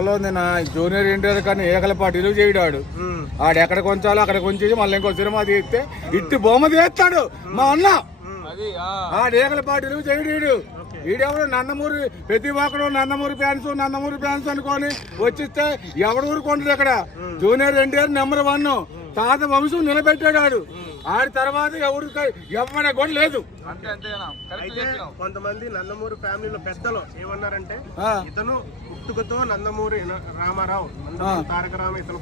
నా జూనియర్ ఎన్టీఆర్ కానీ ఏకలపాటు ఇరువు చేయడాడు. ఆడు ఎక్కడ కొంచాలో అక్కడ కొంచేసి మళ్ళీ ఇంకో సినిమా తీస్తే ఇట్టి బొమ్మ తీస్తాడు మా అన్న. ఆడు ఏకలపాటు ఇరువు చేయడు. ఈడెవడు నందమూరి ప్రతి ఒక్కడు నందమూరి ఫ్యాన్స్ అనుకొని వచ్చిస్తే ఎవడు ఊరుకుంటాడు. ఇక్కడ జూనియర్ ఎన్టీఆర్ నెంబర్ 1 తాత వంశం నిలబెట్టాడు. ఆడు ఆడి తర్వాత ఎవరి కూడా లేదు. కొంతమంది నందమూరి ఫ్యామిలీలో పెద్దలు ఏమన్నారంటే ఇతను పుట్టుకతో నందమూరి రామారావు తారక రామ ఇతను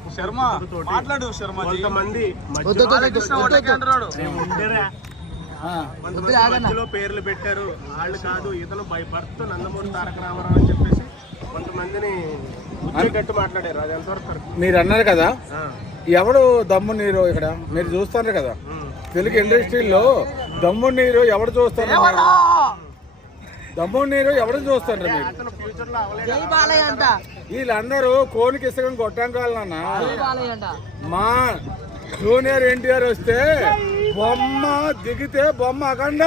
కొంతమంది మధ్యలో పేర్లు పెట్టారు. వాళ్ళు కాదు ఇతను బై బర్త్ నందమూరి తారక రామారావు అని చెప్పేసి కొంతమందిని కట్టు మాట్లాడారు. అది ఎంతవరకు మీరు అన్నారు కదా, ఎవడు దమ్ము నీరు ఇక్కడ మీరు చూస్తారు కదా, తెలుగు ఇండస్ట్రీలో దమ్ము నీరు ఎవడు చూస్తారు? దమ్ము నీరు ఎవడు చూస్తారు? మీరు వీళ్ళందరూ కోనికి ఇసుకం కొట్టం కావాలన్నా. మా జూనియర్ ఎన్టీఆర్ వస్తే బొమ్మ దిగితే బొమ్మ అఖండ.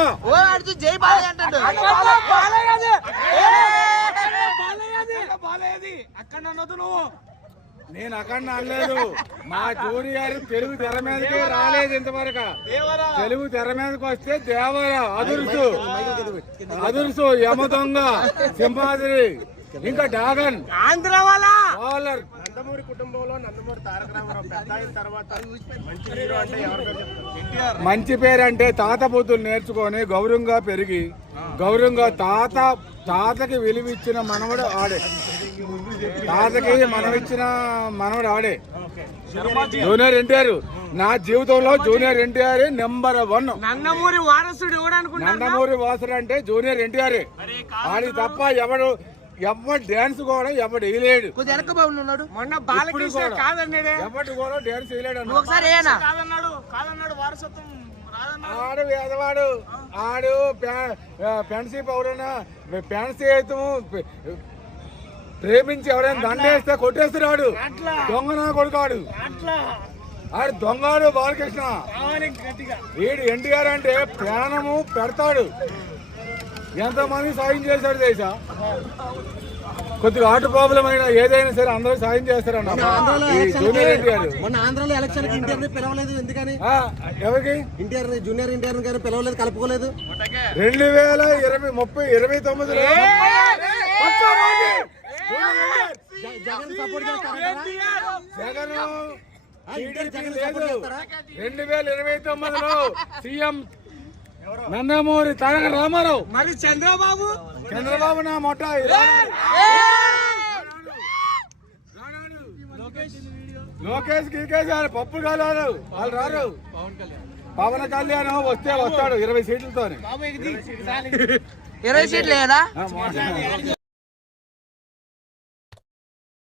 నేను అఖండ అనలేదు. మా జూనియర్ తెలుగు తెర మీదకి రాలేదు ఇంతవరకు. తెలుగు తెర మీదకి వస్తే దేవరా, అదుర్సు, యమదొంగ, సింహాద్రి, ఇంకా డాగన్, ఆంధ్ర బాలర్. నందమూరి కుటుంబంలో నందమూరి తారక రామారావు పెద్ద అయిన తర్వాత మంచి హీరో అంటే ఎవరు? మంచి పేరు అంటే తాత బుద్ధులు నేర్చుకొని గౌరవంగా పెరిగి గౌరవంగా తాతకి విలువిచ్చిన మనవడు ఆడే. తాతకి మనవిచ్చిన మనవడు ఆడే జూనియర్ ఎన్టీఆర్. నా జీవితంలో జూనియర్ ఎన్టీఆర్ నెంబర్ 1. నందమూరి వారసుడు నందమూరి వారసుడు అంటే జూనియర్ ఎన్టీఆర్. ఆడి తప్ప ఎవడు డాన్స్ కూడా ఎవడు వేయలేడు. మొన్న బాలకృష్ణ కాదన్నాడు, ఎవడు కూడా డాన్స్ వేయలేడు. వారసత్వం ఆడు వేదవాడు. ఆడు పెన్సీ పౌరనా పెన్సీ అయితే ప్రేమించి ఎవరైనా దండేస్తే కొట్టేస్తున్నాడు. దొంగనా కొడుకాడు. ఆడు దొంగాడు బాలకృష్ణ. వీడు ఎన్టీఆర్ అంటే ప్రాణము పెడతాడు. ఎంతమంది సాయం చేశాడు తెలుసా? కొద్దిగా ఆటో ప్రాబ్లం అయినా ఏదైనా సరే అందరూ సాయం చేస్తారన్న జూనియర్ ఎన్టీఆర్. మొన్న ఆంధ్రాలో ఎలక్షన్ ఇంటిఆర్ పిలవలేదు ఎందుకని? ఎవరికి? జూనియర్ ఎన్టీఆర్ గారు పిలవలేదు, కలుపుకోలేదు. 2029 జగన్ సపోర్ట్ చేస్తారా? జగన్ 2029లో సీఎం నందమూరి తారక రామారావు. మరి చంద్రబాబు నా మొట్ట. లోకేష్ గీకేష్ పప్పు కాలారు వాళ్ళు రారు. పవన్ కళ్యాణ్ వస్తే వస్తాడు 20 సీట్లతో. 20 సీట్లు లేదా?